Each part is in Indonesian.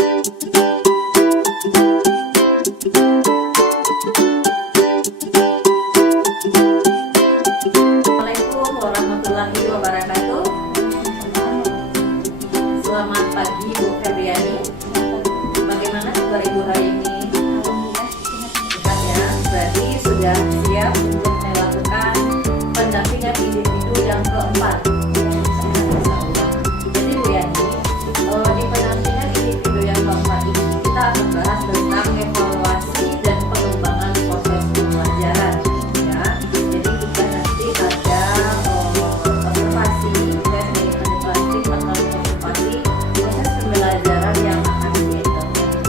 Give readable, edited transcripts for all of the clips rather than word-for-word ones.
Assalamualaikum warahmatullahi wabarakatuh. Selamat pagi Bu Febriani. Bagaimana kabar Ibu hari ini? Sehat ya. Berarti sudah siap untuk melakukan pendampingan individu yang keempat. Jadi Bu Yani, di pendampingan individu yang keempat ini kita akan bahas tentang evaluasi dan pengembangan proses pembelajaran. Ya, jadi kita nanti ada observasi, kita sebagai praktik akan observasi proses pembelajaran yang akan diintervensi.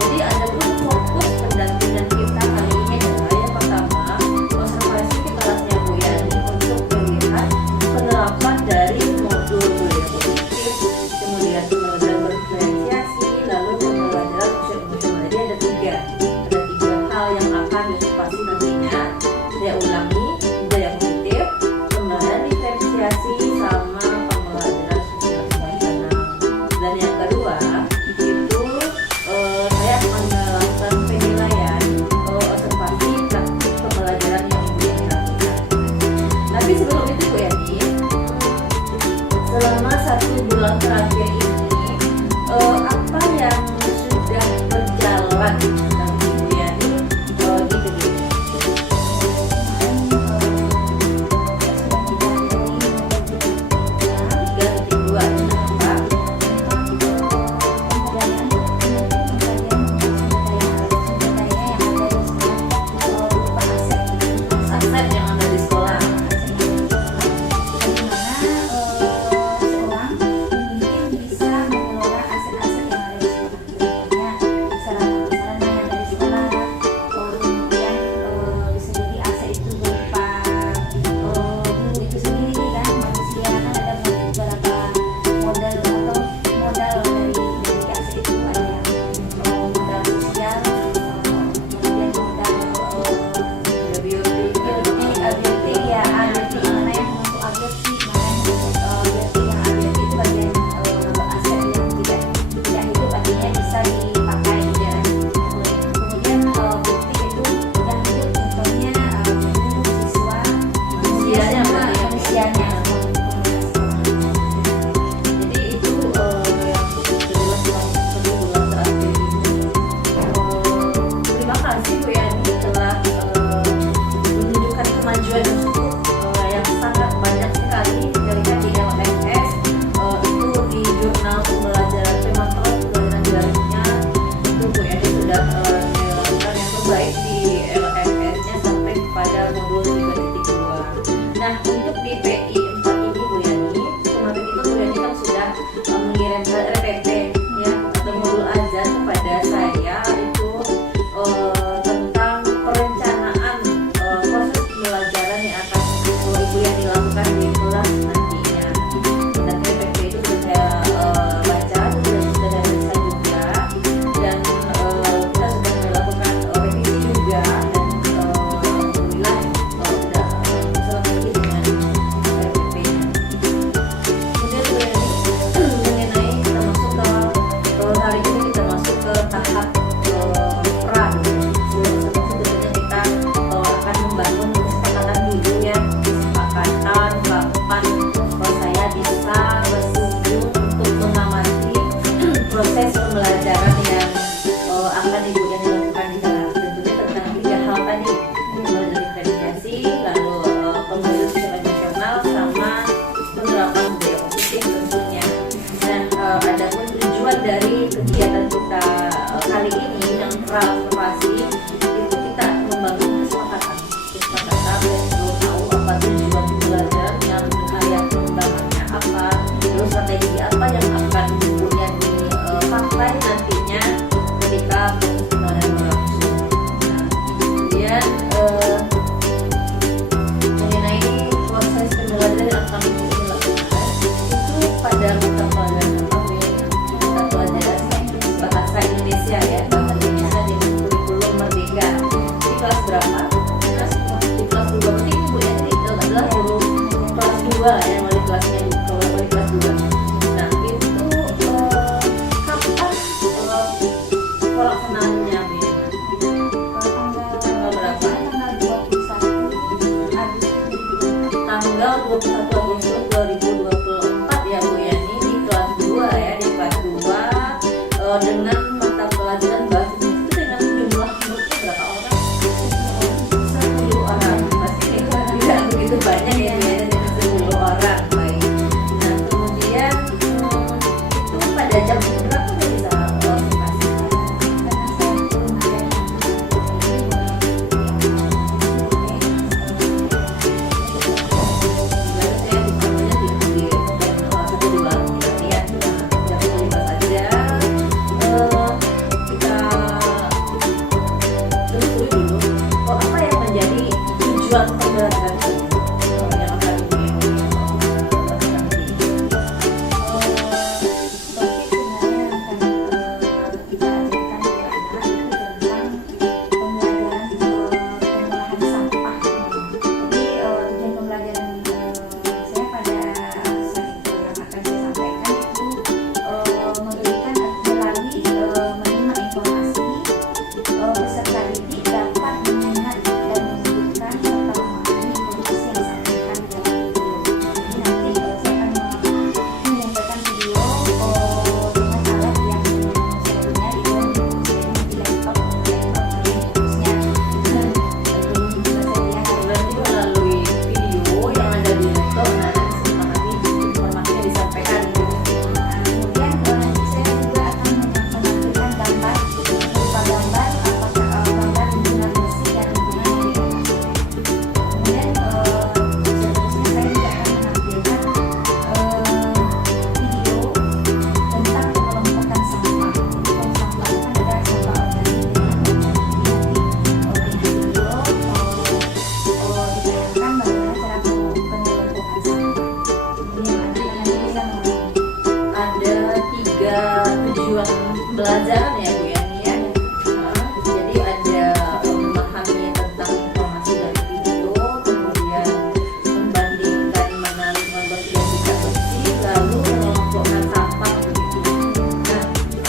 Jadi ada pun fokus pendampingan kita kali ini adalah yang pertama observasi di kelasnya Bu Yani untuk melihat penerapan dari modul budaya positif, kemudian pembelajaran berdiferensiasi, lalu pembelajaran sosial emosional. Jadi ada tiga hal yang akan diobservasi nantinya. Saya ulangi, budaya positif, pembelajaran diferensiasi, sama pembelajaran sosial emosional. Dan yang kedua itu saya akan melakukan penilaian observasi praktik pembelajaran yang dilakukan. Tapi sebelum itu Bu Yani, selama 1 bulan terakhir ini apa yang sudah berjalan tentang Bu Yani di kediri? Aset yang ada di sekolah. Nah, untuk di PI 4 ini Bu Yani, kemarin itu Bu Yani kan sudah mengirimkan RPP ya, atau modul azan kepada saya itu tentang perencanaan proses pembelajaran yang akan Ibu Yani lakukan di kelas nantinya. Dan RPP itu sudah saya baca, sudah saya baca juga, dan kita sudah melakukan revisi juga, dan alhamdulillah sudah selesai dengan RPP-nya. Kemudian Bu Yani, mengenai kita masuk ke hari ini kita masuk ke tahap pra. Sebenarnya kita akan membangun kesepakatan dulu ya, kesepakatan kapan saya bisa berkunjung untuk mengamati proses pembelajaran yang akan Ibu Yani lakukan di kelas. Tentunya tentang 3 hal tadi, pembelajaran diferensiasi, lalu pembelajaran sosial emosional, sama penerapan budaya positif tentunya. Dan ada pun tujuan dari kegiatan kita kali ini yang pra-observasi itu kita membangun kesepakatan dan perlu tahu apa tujuan pembelajarannya, area pengembangannya apa, terus strategi apa yang akan Ibu Yani pakai nantinya ketika proses pembelajaran berlangsung. Nah, kemudian mengenai proses pembelajaran yang akan Ibu Yani lakukan itu pada mata pelajaran apa Bu Yani? Mata pelajaran bahasa Indonesia ya, bahasa Indonesia di kurikulum Merdeka. Di kelas berapa? Di kelas 2. Berarti ini Bu Yani itu adalah guru kelas 2 ya, wali kelasnya, wali kelas 2. Nah, itu kapan dengan mata pelajaran bahasa Inggris itu dengan jumlah muridnya berapa orang? 10 orang. Pasti tidak begitu banyak ya, dengan 10 orang. Baik. Nah kemudian itu pada jam berapa udah bisa observasi? Tujuan pembelajaran yang akan tujuan pembelajaran ya Bu Yani ya. Jadi ada memahami tentang informasi dari video, kemudian membandingkan mana lingkungan bersih dan tidak bersih, lalu mengelompokkan sampah begitu.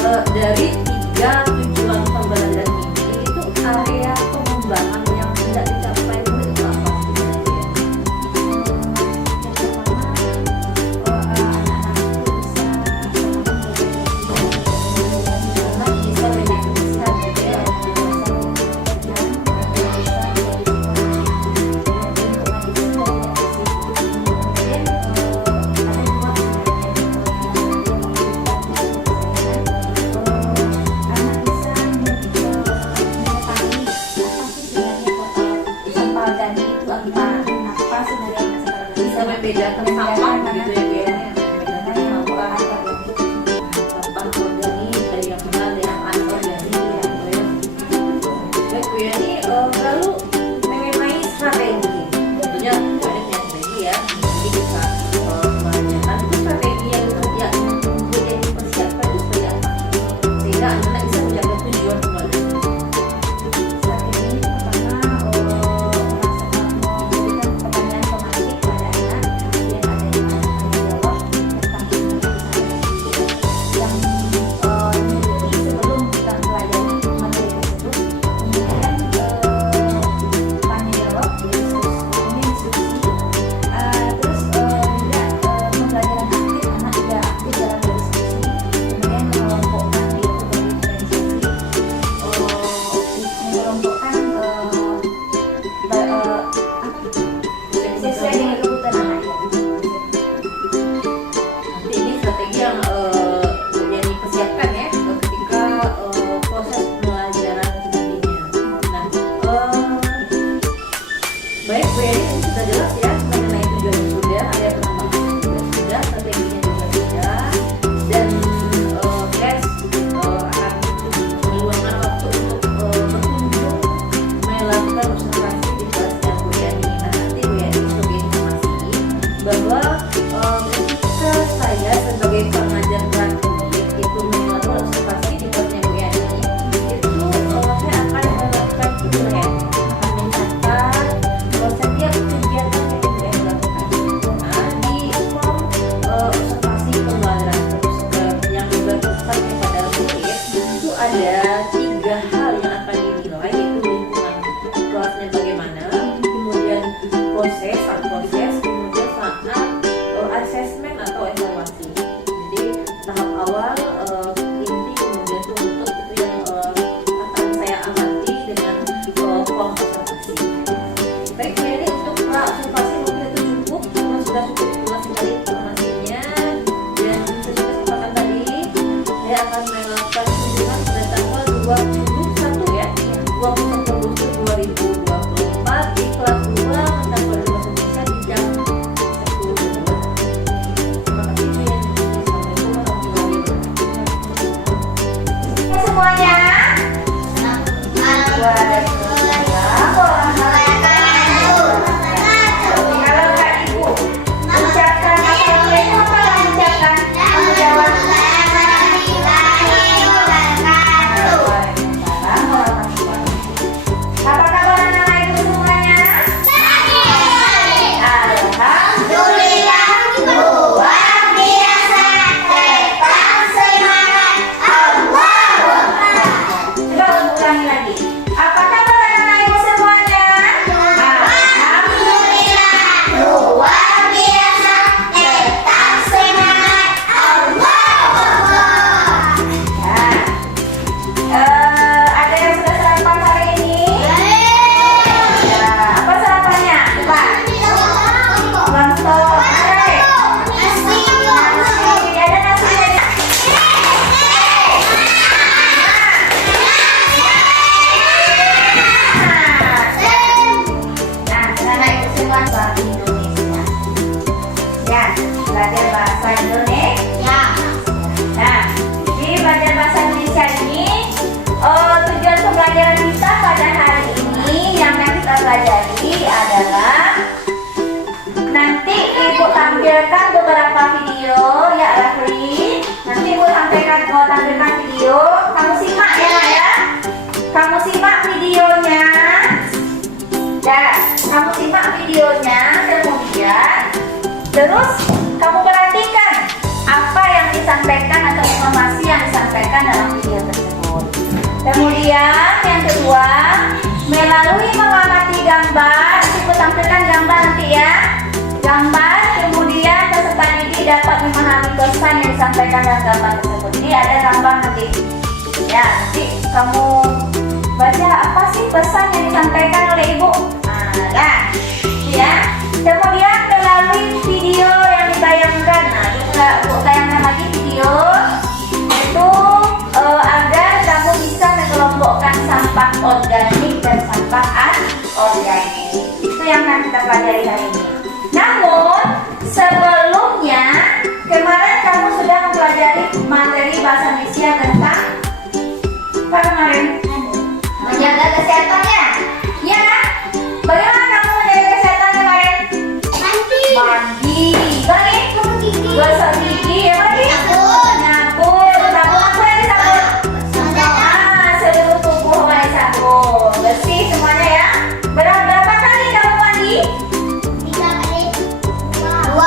Nah dari 3 tujuan pembelajaran ini itu area pengembangan yang tidak dicapai itu apa sebenarnya? saya akan melakukan kunjungan pada tanggal 21 ya, 21 Agustus 2024 di kelas 2 mata pelajaran bahasa Indonesia di jam 10. Terima kasih. Assalamualaikum warahmatullahi wabarakatuh. Semuanya. Kalau Kak Ibu ucapkan assalamualaikum, apa yang ucapkan? Kamu jawab. Apa kabar anak Ibu semuanya? Alhamdulillah, luar biasa, tetap semangat, Allahu Akbar. Coba ulangi lagi. Apa kabar anak Ibu semuanya? Alhamdulillah, luar biasa, tetap semangat, Allahu Akbar. Ada yang sudah sarapan hari ini? Ya, apa sarapannya? Coba. Lontong. Nasi. Ada nasinya. Nah, anak Ibu semua bahasa Indonesia. Ya, belajar bahasa Indonesia. Nah, di belajar bahasa Indonesia ini, tujuan pembelajaran kita pada hari ini yang akan kita pelajari adalah nanti Ibu tampilkan beberapa video ya, Rafli. Nanti Ibu tampilkan video. Kamu simak ya. Kamu simak videonya. Ya, kamu simak videonya, kemudian terus kamu perhatikan apa yang disampaikan atau informasi yang disampaikan dalam video tersebut. Kemudian yang kedua, melalui mengamati gambar, Ibu tampilkan gambar nanti ya. Gambar, kemudian peserta didik dapat memahami pesan yang disampaikan dalam gambar tersebut. Jadi ada gambar nanti. Ya, nanti kamu baca apa sih pesan yang disampaikan oleh Ibu. Nah, ya. Kemudian melalui video yang ditayangkan, nah juga Bu tayangkan lagi video itu agar kamu bisa mengelompokkan sampah organik dan sampah anorganik. Itu yang akan kita pelajari hari ini. Namun sebelumnya kemarin kamu sudah mempelajari materi bahasa Indonesia tentang apa kemarin? Menjaga kesehatannya. Iya kan? Bagaimana kamu menjaga kesehatan kemarin? Mandi. Bagi? Gosok gigi. Ya bagi? Nyabun. Sabun apa yang disabun? Seluruh tubuh pakai sabun. Bersih semuanya ya. Berapa kali kamu mandi? 2.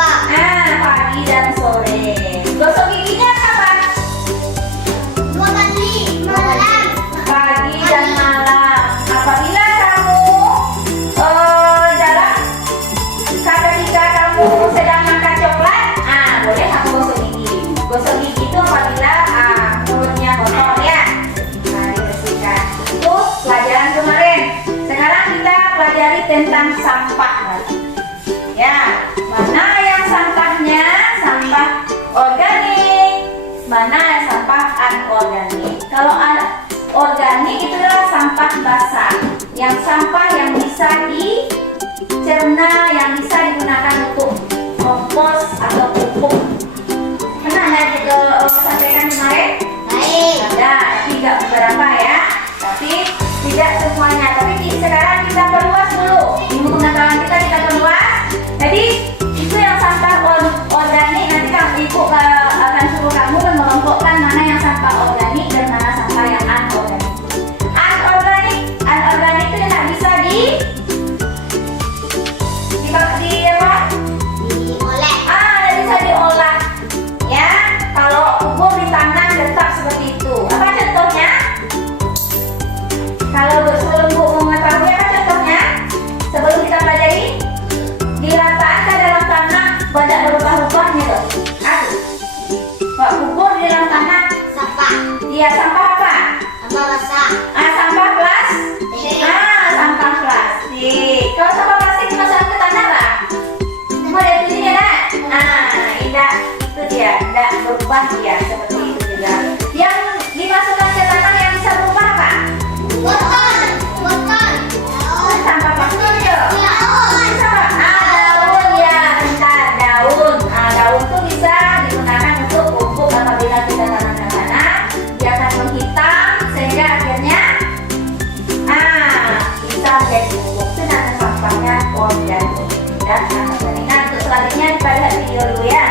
Pagi dan sore. Gosok giginya kapan? 2 kali malam. Pagi dan malam. Apabila kamu ketika kamu sedang makan coklat, boleh kamu gosok gigi. Gosok gigi itu apabila mulutnya kotor ya. Dibersihkan. Itu pelajaran kemarin. Sekarang kita pelajari tentang sampah lagi. Ya, mana yang sampahnya sampah organik, mana yang sampah anorganik. Kalau organik itu adalah sampah basah, yang sampah yang bisa dicerna, yang bisa digunakan untuk kompos atau pupuk. Pernah ada sampaikan kemarin? Baik. Ada, tapi tidak beberapa ya. Tapi tidak semuanya. Tapi sekarang kita perluas dulu. Ilmu pengetahuan kita perluas. Jadi itu yang sampah organik. Nanti Ibu akan suruh kamu mengelompokkan mana yang sampah organik dan mana sampah yang anorganik. Anorganik itu yang tak bisa Dioleh. tidak bisa diolah. Ya, kalau kubur di tanah tetap seperti itu. Apa contohnya? Kalau sebelum Bu mengetahui apa contohnya? Sebelum kita pelajari, diletakkan dalam tanah banyak berubah-ubahnya loh. Pak kubur di dalam tanah. Sampah. Iya, sampah apa? Sampah basah. Sampah plastik. Sampah plastik. Kalau sampah plastik dimasukkan ke tanah lah. Cuma ada itunya lah. Tidak itu dia, tidak berubah dia seperti itu juga. sudah anorganik. Nah, untuk selanjutnya kita lihat video dulu ya.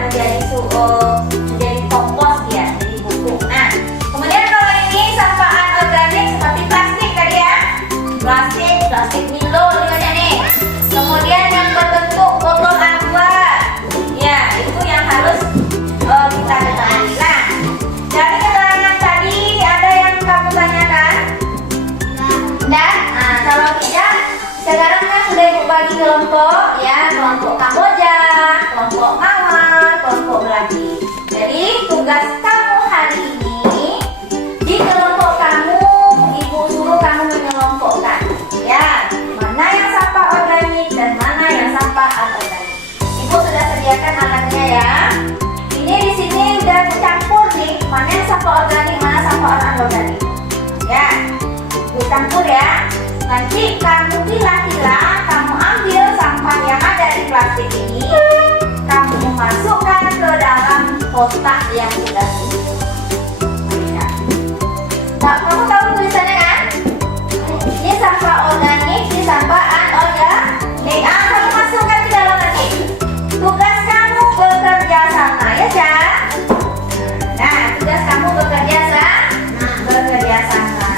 Menjadi kompos dia, jadi pupuk. Nah, kemudian kalau ini sampah anorganik seperti plastik tadi ya, plastik Milo namanya nih. Kemudian yang berbentuk botol aqua, ya itu yang harus kita ketahui. Nah, dari keterangan tadi ada yang kamu tanyakan? Dan kalau tidak, sekarang kan sudah ibu bagi kelompok ya, kelompok Kamboja, kelompok Mawar, kelompok Belagi. Jadi tugas kamu hari ini di kelompok kamu, ibu suruh kamu mengelompokkan ya, mana yang sampah organik dan mana yang sampah anorganik. Ibu sudah sediakan alatnya ya. Ini di sini udah campur nih, mana yang sampah organik, mana sampah anorganik. Ya, dicampur ya. Nanti kamu pilah-pilah, kamu ambil sampah yang ada di plastik ini, kamu masukkan ke dalam kotak yang sudah ditulis. Nah, kamu tahu tulisannya kan? Ini sampah organik, ini sampah anorganik. Kamu masukkan ke dalam nanti. Tugas kamu bekerja sama ya, Cak? Nah, tugas kamu bekerja sama.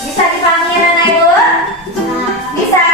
Bisa dipahami anak ibu? Bisa?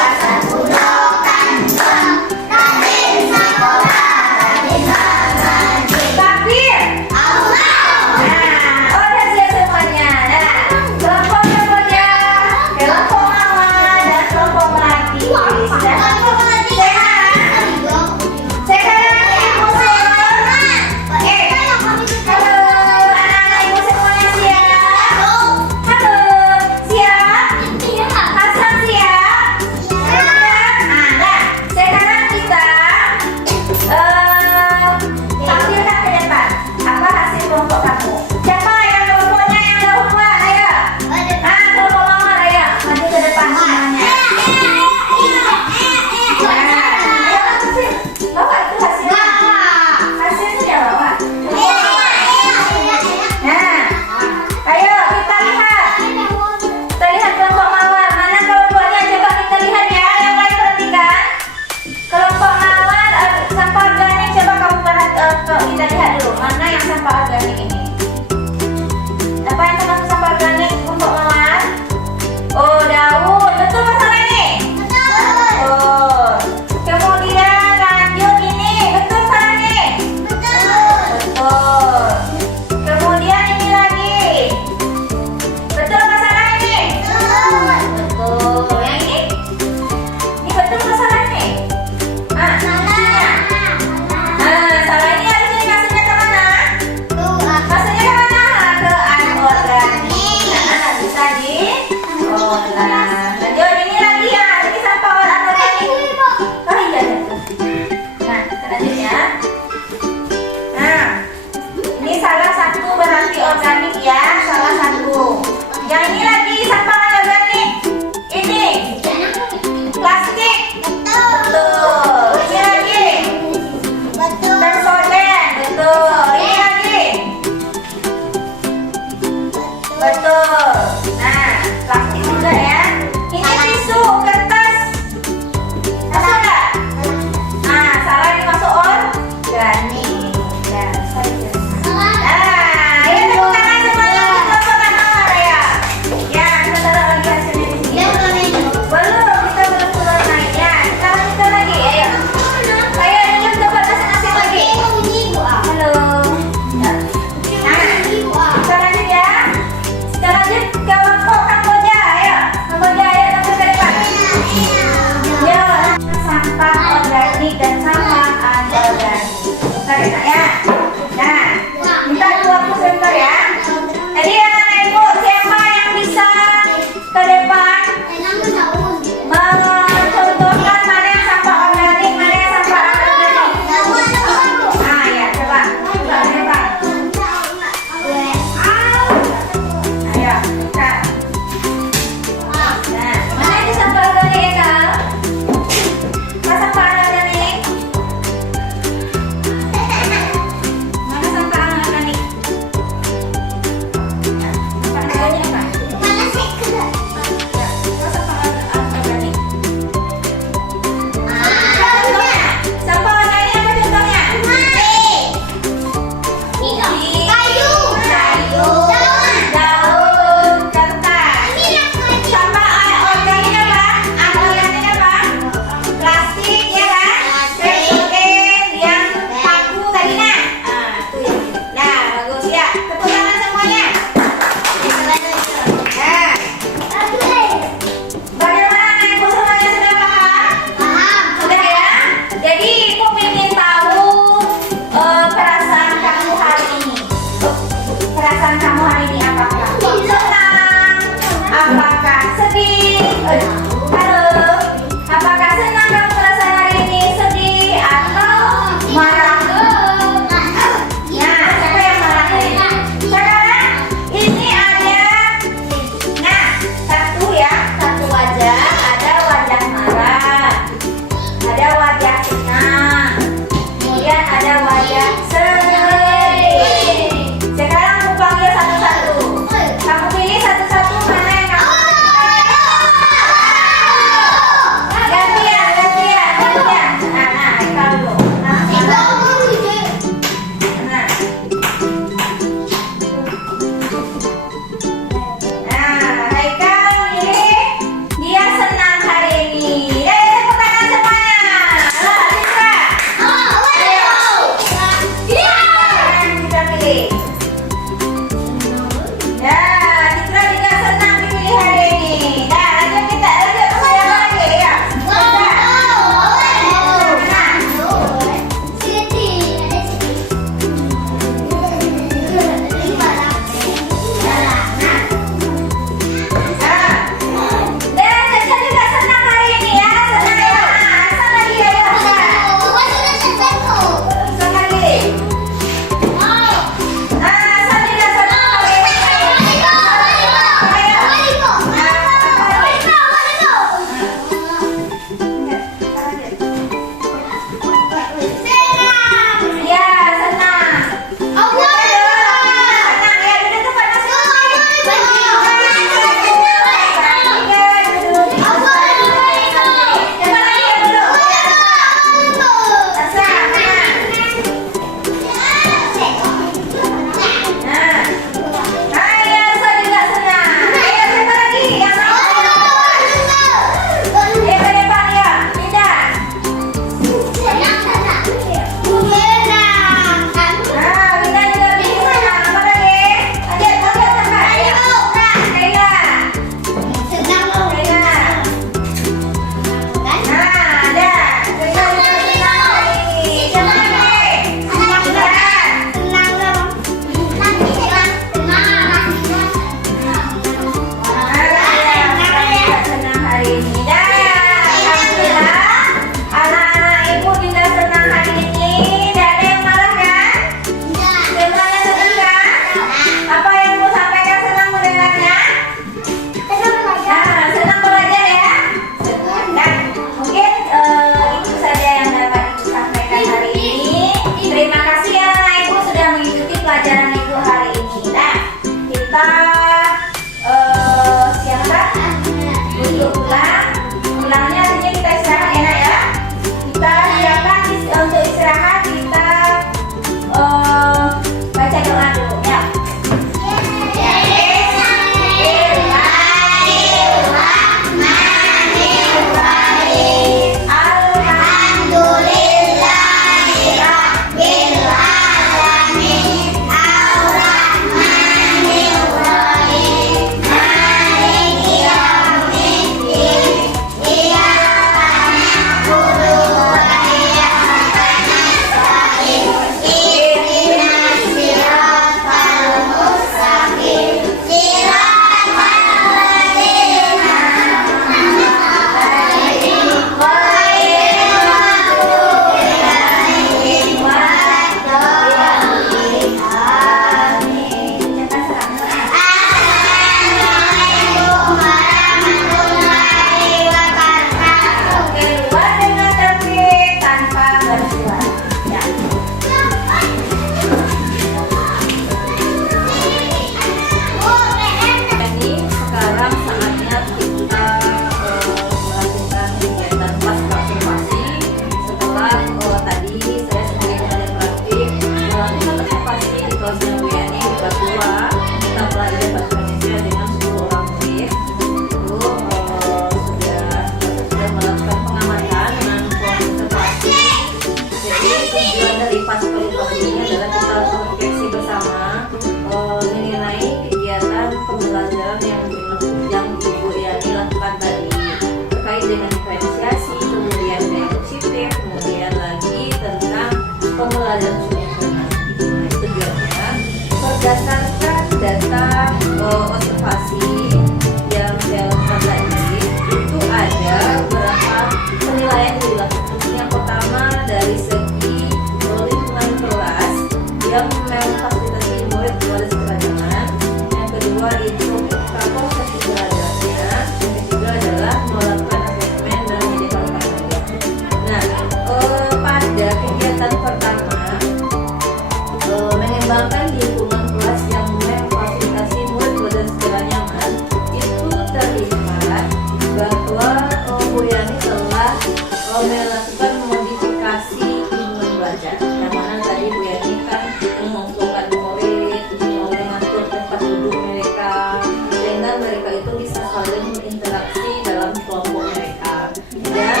melakukan modifikasi lingkungan belajar. Yang mana tadi Bu Yani kan mengumpulkan murid, mengatur tempat duduk mereka, sehingga mereka itu bisa saling berinteraksi dalam kelompok mereka. Dan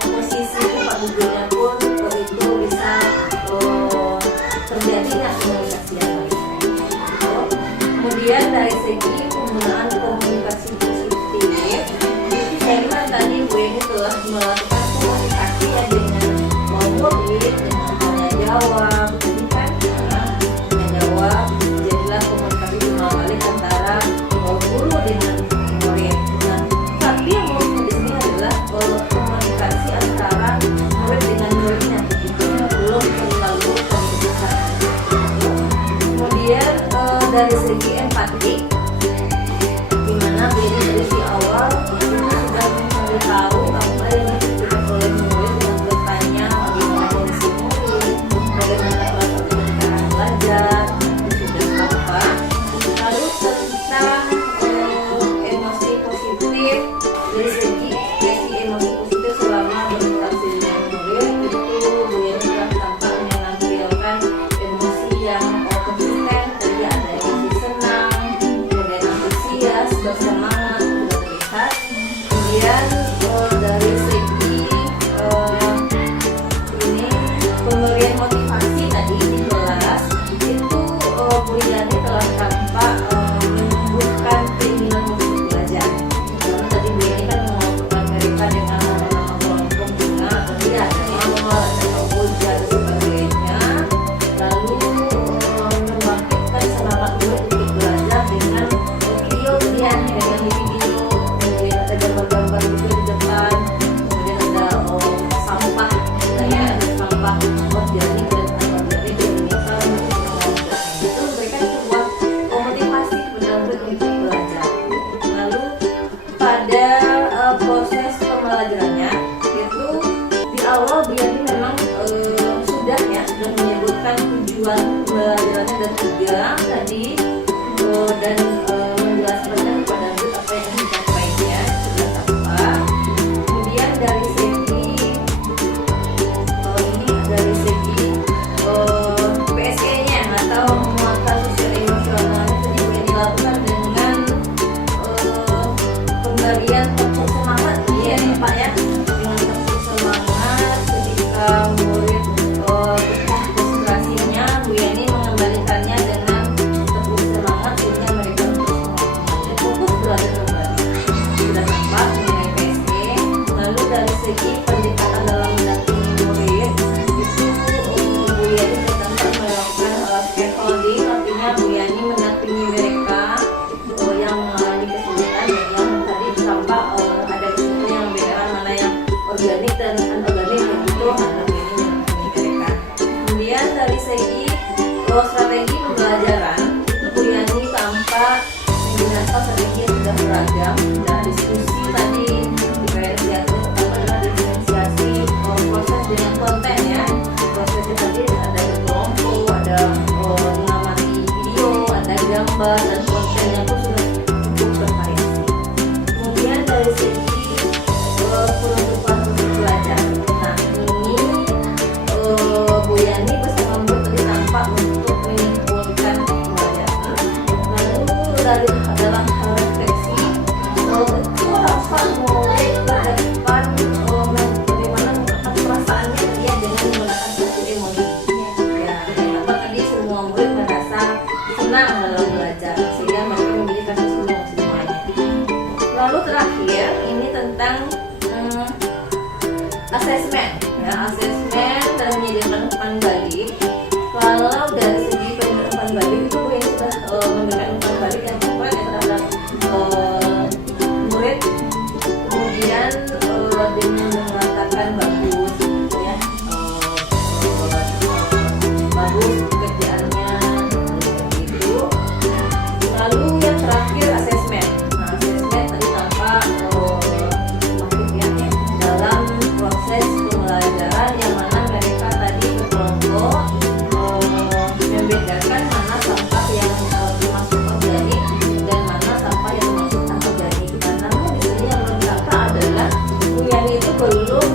posisi tempat duduknya pun itu bisa terjadinya komunikasi yang baik. Kemudian dari segi penggunaan komunikasi positif, saya kira tadi Bu Yani telah melakukan komunikasi ya dengan murid, dengan tanya jawab, tadi kan tanya jawab, jadilah komunikasi dua kali antara guru dengan murid. Nah, tapi yang mau di sini adalah komunikasi antara murid dengan muridnya, begitu belum terlalu besar. Kemudian dari segi empati, di mana Bu Yani dari di awal itu sudah memberitahu apa yang dibutuhkan oleh murid dengan bertanya bagaimana kondisi murid, bagaimana cara belajar, sudah apa. Lalu tentang emosi positif, dari segi emosi positif selama berinteraksi dengan murid itu Bu Yani telah tampak menampilkan emosi yang konsisten. Tadi ada emosi senang, kemudian antusias, bersemangat, sudah terlihat. Kemudian dari segi ini pemberian motivasi tadi di kelas itu Bu Yani telah tampak menumbuhkan keinginan untuk belajar. Karena tadi Bu Yani kan mengumpulkan mereka dengan nama-nama kelompok bunga, kemudian ada mawar, ada puja dan sebagainya. Lalu membangkitkan semangat murid untuk belajar dengan video dengan video, kemudian ada gambar-gambar juga di depan, kemudian ada sampah, ada sampah organik dan anorganik yang bisa itu memberikan sebuah motivasi kepada murid untuk belajar. Lalu pada proses pembelajarannya itu di awal Bu Yani memang sudah menyebutkan tujuan pembelajarannya dan tujuan tadi dan menjelaskan kepada murid apa yang ingin dicapainya sudah tampak. Kemudian dari segi dari segi PSE-nya atau muatan sosial emosionalnya tadi Bu Yani lakukan dengan pemberian tepuk semangat ya Pak ya, dengan tepuk semangat ketika murid pecah konsentrasinya, Bu Yani mengembalikannya dengan tepuk semangat sehingga mereka fokus belajar kembali. Sudah tampak mengenai PSE. Lalu dari segi pendekatan dalam mendampingi murid itu Bu Yani tetap melakukan scaffolding, artinya Bu Yani mendampingi mereka yang mengalami kesulitan dan yang tadi tampak ada kesulitan yang membedakan mana yang organik dan anorganik, begitu ada Bu Yani mendampingi mereka. Kemudian dari segi strategi pembelajaran itu Bu Yani tampak menggunakan strategi yang sudah beragam dan diskusi tadi diferensiasi pertama adalah diferensiasi proses dengan konten ya. Prosesnya tadi ada kelompok, ada mengamati video, ada gambar dan kontennya pun sudah cukup bervariasi. Kemudian dari segi penutupan untuk belajar, nah ini Bu Yani bersama murid tadi tampak untuk menyimpulkan pembelajaran. Lalu dalam hal refleksi itu harus mulai ke depan bagaimana mengungkapkan perasaannya dia dengan menggunakan satu emosi. Ya, kenapa tadi semua murid merasa senang dalam belajar sehingga mereka memiliki semuanya. Lalu terakhir ini tentang asesmen ya, asesmen dan menyediakan umpan balik. Kalau dari segi umpan balik itu Bu Yani sudah memberikan umpan balik yang tepat ya terhadap murid, kemudian dengan mengatakan bagus ya, bagus pekerjaannya begitu. Lalu yang terakhir asesmen. Nah, asesmen tadi tampak ya, dalam proses pembelajaran yang mana mereka tadi berkelompok membedakan mana sampah yang termasuk organik dan mana sampah yang termasuk anorganik. Namun di sini yang belum tampak adalah Bu Yani itu belum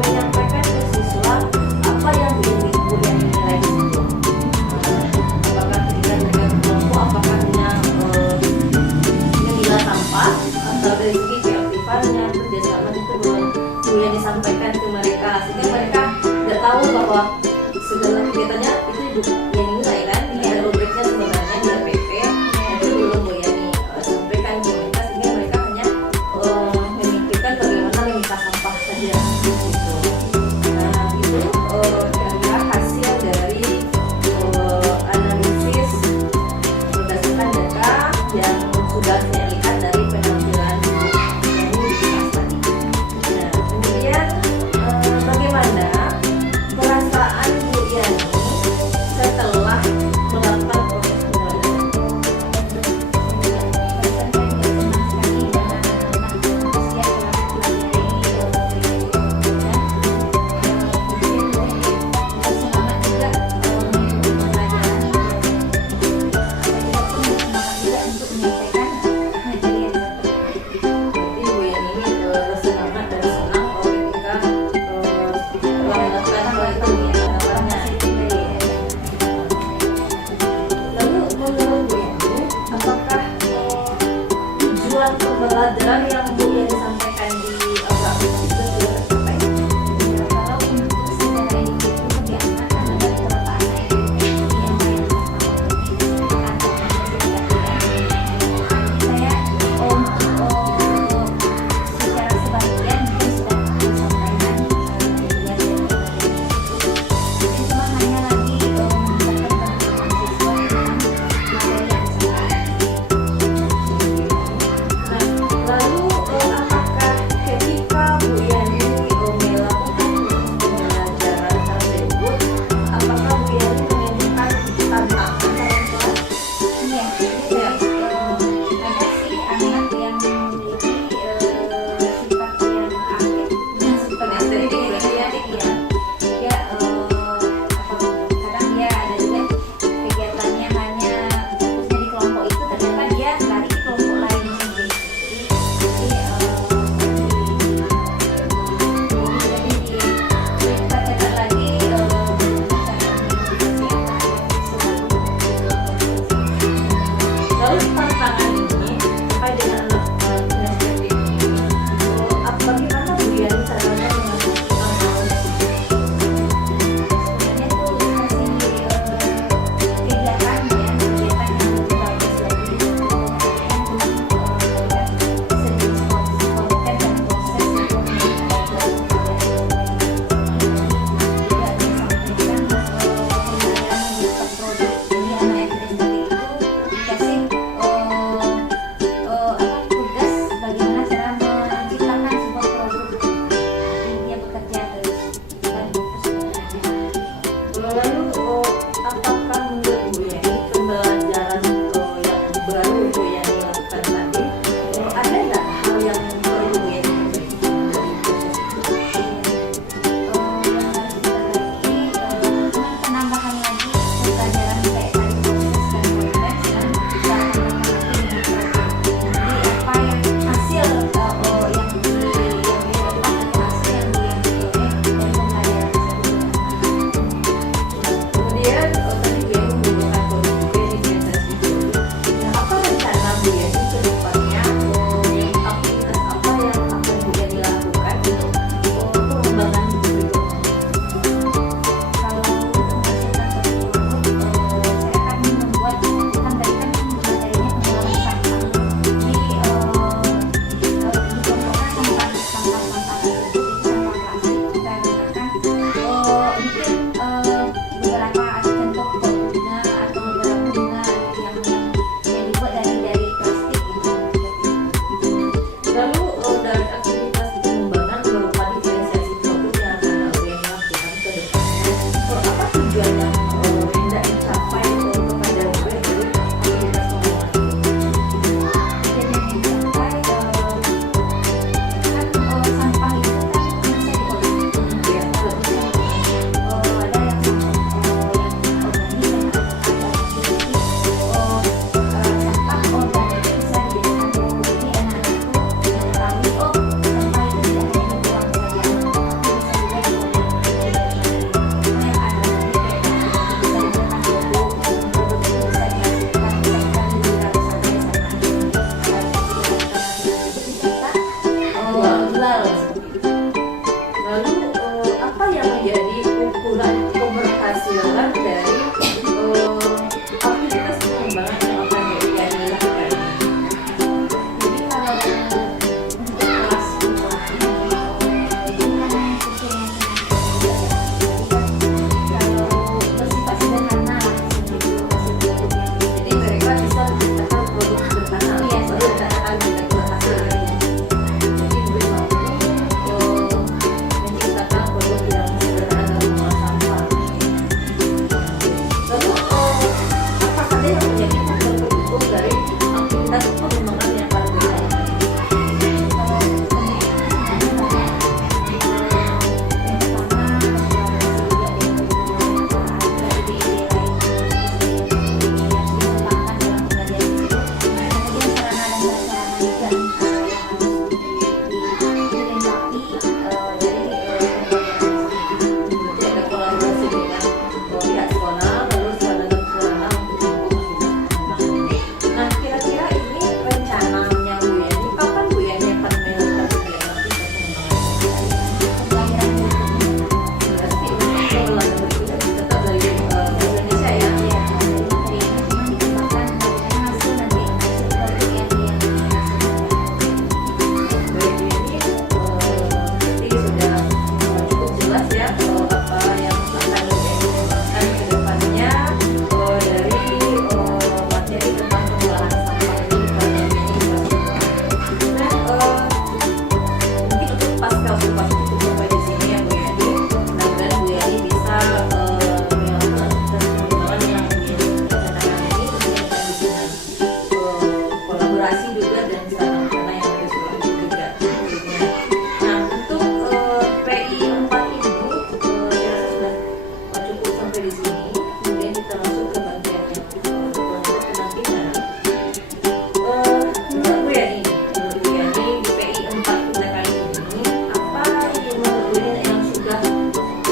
menyampaikan ke siswa apa yang ingin Bu Yani nilai di situ. Apakah ketika mereka berkelompok, apakah hanya memilah sampah atau dari segi keaktifannya, kerjasama itu belum Bu Yani sampaikan ke mereka, sehingga mereka nggak tahu bahwa segala kegiatannya itu Ibu Yani nilai kan, ada rubriknya sebenarnya di RPP, itu belum Bu Yani sampaikan ke mereka, sehingga mereka hanya memikirkan bagaimana memisah sampah saja gitu. Nah itu kira-kira hasil dari analisis berdasarkan data yang sudah saya lihat dari penampilan Bu Yani di kelas tadi. Nah kemudian bagaimana perasaan Bu Yani setelah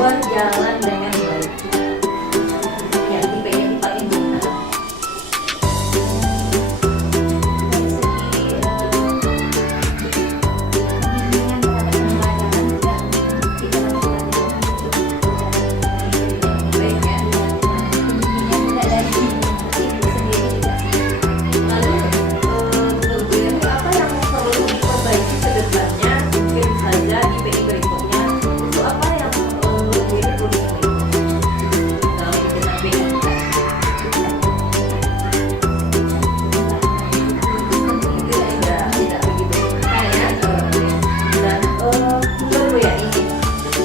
berjalan dengan baik. Ya, di PI yang dipakai gimana? Dari segi bimbingan terhadap pembelajaran juga kita Baik ya. bimbingan juga dari ibu sendiri juga. Lalu menurut Bu Yani apa yang perlu diperbaiki ke depannya? Mungkin saja di PI berikutnya itu apa yang menurut Bu Yani perlu diperbaiki dalam kegiatan PI? Tidak begitu. Kayak dan menurut Bu Yani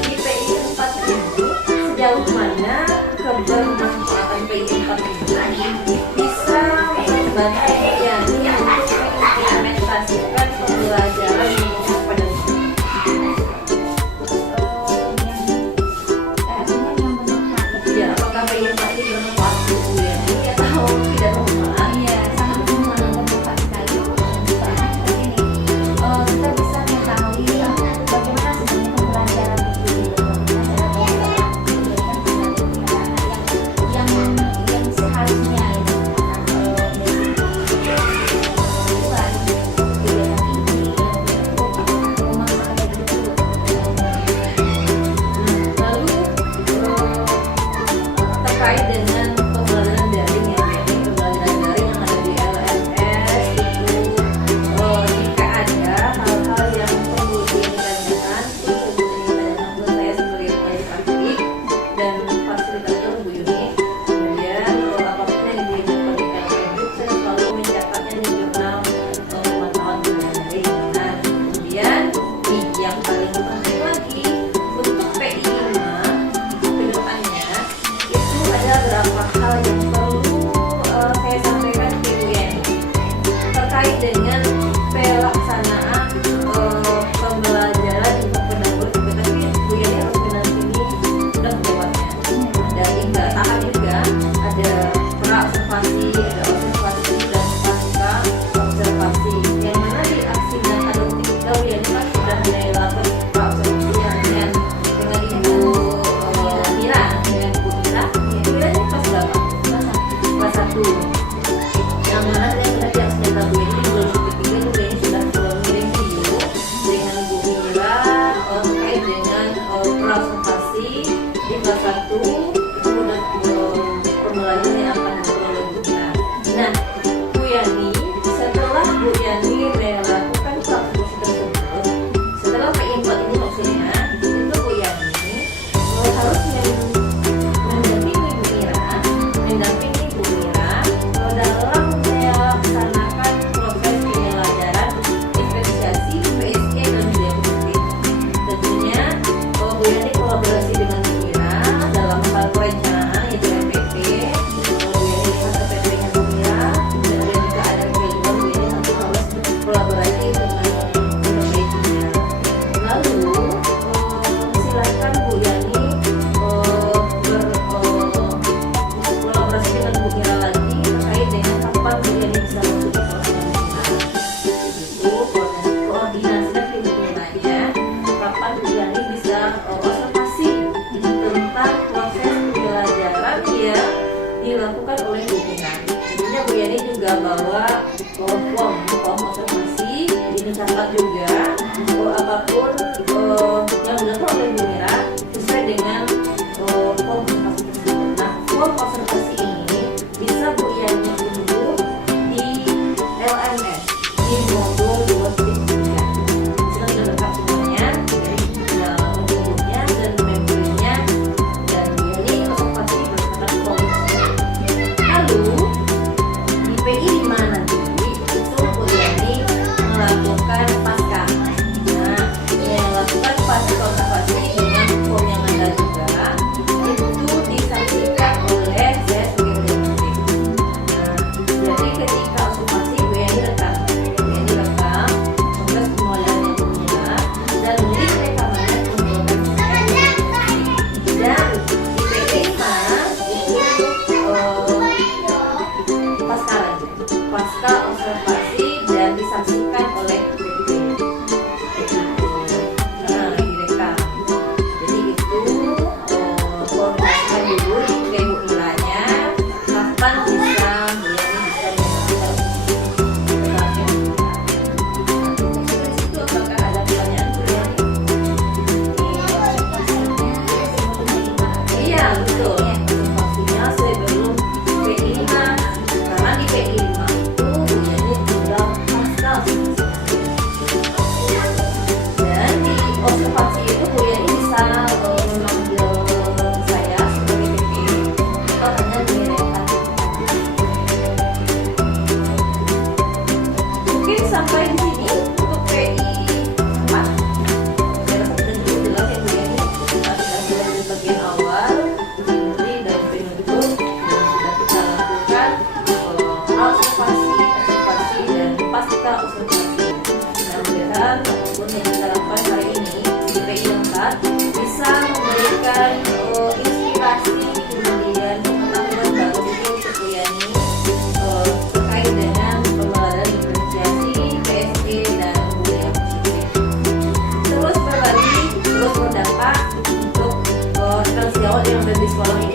di PI 4 ini sejauh mana kebermanfaatan PI 4 ini bisa membantu Bu Yani untuk mengimplementasikan pembelajaran di masa pandemi? Artinya yang bermanfaat. Ya, apakah PI 4 ini bermanfaat untuk Bu Yani atau tidak bermanfaat? Iya, sangat bermanfaat sekali. Soalnya begini, kita bisa mengetahui bagaimana sebenarnya pembelajaran itu yang seharusnya itu Lalu terkait dengan pembelajaran daring ya, ini pembelajaran daring yang ada di LMS itu jika ada hal-hal yang perlu diingatkan, itu menurut saya sebagai pengajar praktik dan fasilitator Bu Yuni. Kemudian apapun yang diingatkan di LMS saya selalu mencatatnya di jurnal pemantauan pembelajaran daring. Nah, kemudian yang paling penting lagi untuk PI 5 ke depannya itu ada beberapa hal yang perlu saya sampaikan ke Bu Yani terkait dengan pelaksanaan pembelajaran untuk pendahulu juga, tapi Bu Yani harus benar ini sudah menjawabnya. Ada 3 tahap juga, ada pra observasi, ada observasi dan pasca observasi. Yang mana di aksi dan adopsi kita Bu Yani kan sudah mulai lakukan pra observasi dengan Ibu Mira, dengan Bu Mira. Bu Mira ini kelas berapa? Kelas 1. Yang mana saya melihat yang senjata Bu Yani di bulan ketiga Bu Yani sudah mengirim video dengan Bu Mira terkait dengan pra observasi di kelas 1 itu udah pembelajaran yang akan dilakukan oleh Bu Mira. Nah, Bu Yani setelah Bu Yani melakukan pra observasi tersebut, setelah PI 4 ini maksudnya itu Bu Yani harus mendampingi Bu Mira dalam melaksanakan proses pembelajaran diferensiasi PSK dan diagnostik. Tentunya Bu Yani kolaborasi dengan Bu Mira dalam hal perencanaan yaitu MPP. Bu Yani lihat PPP-nya Bu Mira, kemudian juga ada program Bu Yani harus kolaborasi dengan MPP-nya. Lalu silakan Bu Yani berkolaborasi dengan Bu Mira lagi terkait dengan kapan Bu Yani bisa masuk ke kelas itu koordinasi dengan Bu Mira ya, kapan Bu Yani bisa observasi tentang proses pembelajaran yang dilakukan oleh Bu Mira. Tentunya Bu Yani juga bawa form observasi, ini catat juga apapun yang dilakukan oleh Bu Mira sesuai dengan form observasi tersebut. Nah, form observasi ini bisa Bu Yani unduh di LMS di modul 2.3. Bisa sudah lengkap semuanya, jadi tinggal mengunduhnya dan memorinya, dan Bu Yani observasi berdasarkan form tersebut. Lalu di PI 5 nanti itu Bu Yani melakukan pasca. Nah, yang melakukan di sekolah ini